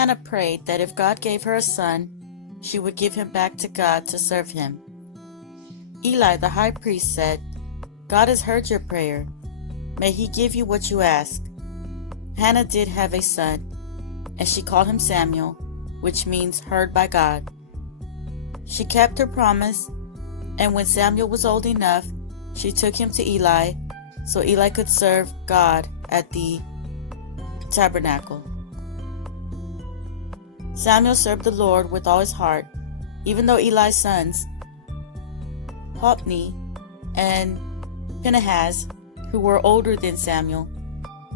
Hannah prayed that if God gave her a son, she would give him back to God to serve him. Eli, the high priest, said, "God has heard your prayer. May he give you what you ask." Hannah did have a son, and she called him Samuel, which means heard by God. She kept her promise, and when Samuel was old enough, she took him to Eli so Eli could serve God at the tabernacle. Samuel served the Lord with all his heart, even though Eli's sons, Hophni and Phinehas, who were older than Samuel,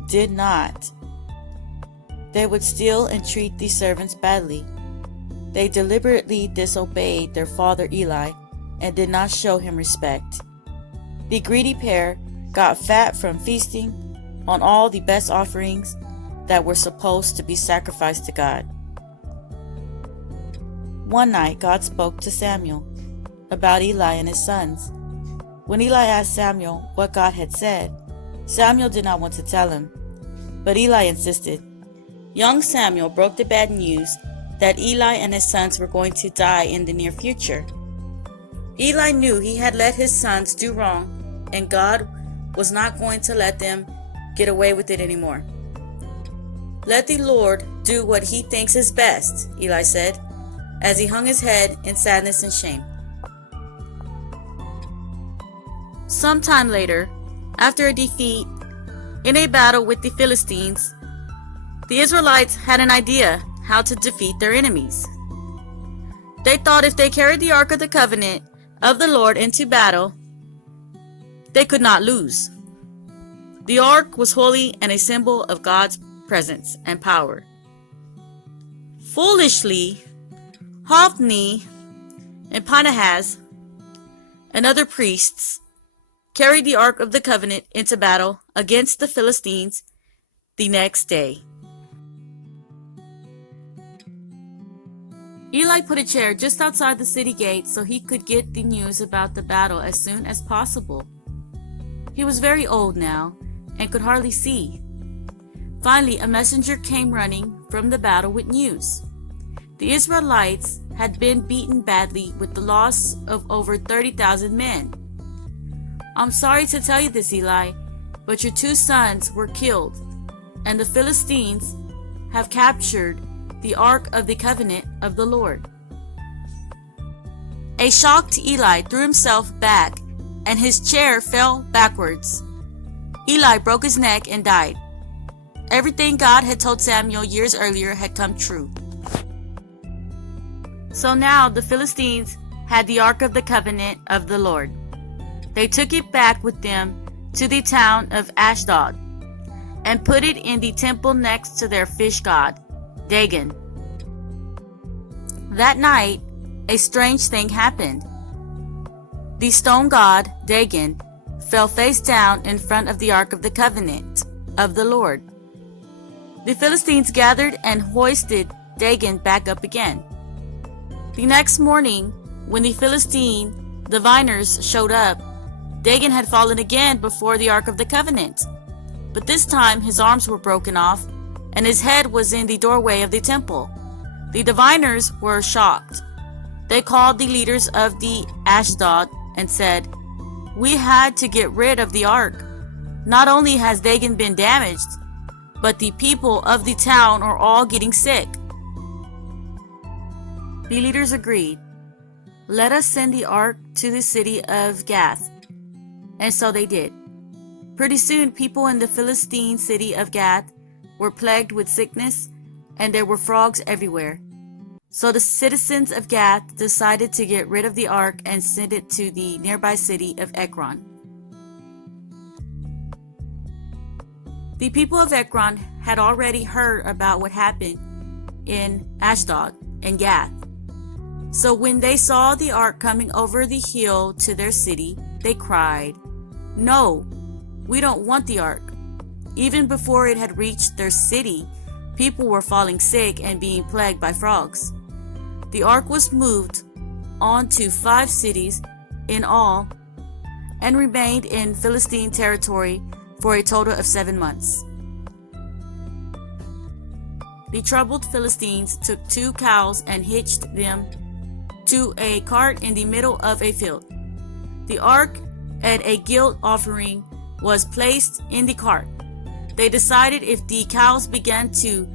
did not. They would steal and treat these servants badly. They deliberately disobeyed their father Eli and did not show him respect. The greedy pair got fat from feasting on all the best offerings that were supposed to be sacrificed to God. One night, God spoke to Samuel about Eli and his sons. When Eli asked Samuel what God had said, Samuel did not want to tell him, but Eli insisted. Young Samuel broke the bad news that Eli and his sons were going to die in the near future. Eli knew he had let his sons do wrong, and God was not going to let them get away with it anymore. "Let the Lord do what he thinks is best," Eli said, as he hung his head in sadness and shame. Sometime later, after a defeat in a battle with the Philistines, the Israelites had an idea how to defeat their enemies. They thought if they carried the Ark of the Covenant of the Lord into battle, they could not lose. The Ark was holy and a symbol of God's presence and power. Foolishly, Hophni and Phinehas and other priests carried the Ark of the Covenant into battle against the Philistines the next day. Eli put a chair just outside the city gate so he could get the news about the battle as soon as possible. He was very old now and could hardly see. Finally, a messenger came running from the battle with news. The Israelites had been beaten badly with the loss of over 30,000 men. "I'm sorry to tell you this, Eli, but your 2 sons were killed, and the Philistines have captured the Ark of the Covenant of the Lord." A shocked Eli threw himself back, and his chair fell backwards. Eli broke his neck and died. Everything God had told Samuel years earlier had come true. So now the Philistines had the Ark of the Covenant of the Lord. They took it back with them to the town of Ashdod and put it in the temple next to their fish god, Dagon. That night, a strange thing happened. The stone god, Dagon, fell face down in front of the Ark of the Covenant of the Lord. The Philistines gathered and hoisted Dagon back up again. The next morning, when the Philistine diviners showed up, Dagon had fallen again before the Ark of the Covenant. But this time his arms were broken off, and his head was in the doorway of the temple. The diviners were shocked. They called the leaders of the Ashdod and said, "We had to get rid of the Ark. Not only has Dagon been damaged, but the people of the town are all getting sick." The leaders agreed. "Let us send the Ark to the city of Gath." And so they did. Pretty soon, people in the Philistine city of Gath were plagued with sickness, and there were frogs everywhere. So the citizens of Gath decided to get rid of the Ark and send it to the nearby city of Ekron. The people of Ekron had already heard about what happened in Ashdod and Gath. So when they saw the Ark coming over the hill to their city, they cried, "No, we don't want the Ark." Even before it had reached their city, people were falling sick and being plagued by frogs. The Ark was moved on to 5 cities in all and remained in Philistine territory for a total of 7 months. the troubled Philistines took 2 cows and hitched them to a cart in the middle of a field. The ark and a guilt offering was placed in the cart. They decided if the cows began to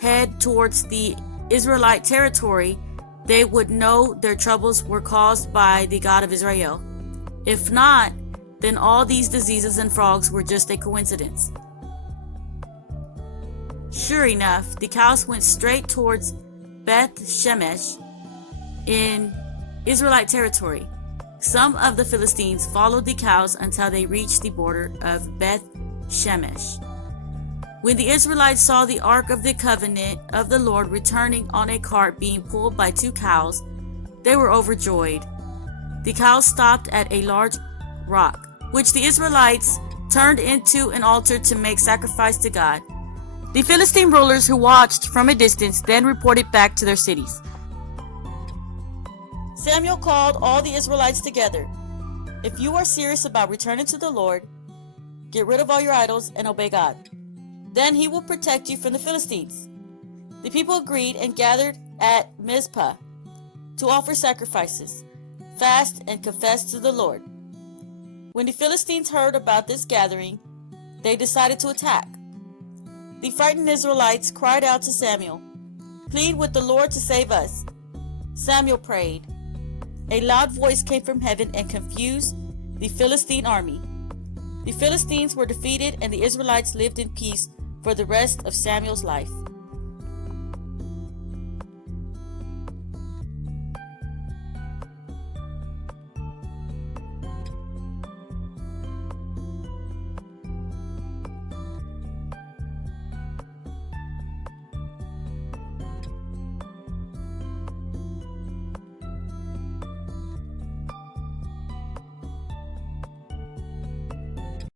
head towards the Israelite territory, they would know their troubles were caused by the God of Israel. If not, then all these diseases and frogs were just a coincidence. Sure enough, the cows went straight towards Beth Shemesh in Israelite territory. Some of the Philistines followed the cows until they reached the border of Beth Shemesh. When the Israelites saw the Ark of the Covenant of the Lord returning on a cart being pulled by 2 cows, they were overjoyed. The cows stopped at a large rock, which the Israelites turned into an altar to make sacrifice to God. The Philistine rulers who watched from a distance then reported back to their cities. Samuel called all the Israelites together. If you are serious about returning to the Lord, get rid of all your idols and obey God. Then he will protect you from the Philistines. The people agreed and gathered at Mizpah to offer sacrifices, fast, and confess to the Lord. When the Philistines heard about this gathering, they decided to attack. The frightened Israelites cried out to Samuel, "Plead with the Lord to save us." Samuel prayed. A loud voice came from heaven and confused the Philistine army. The Philistines were defeated and the Israelites lived in peace for the rest of Samuel's life.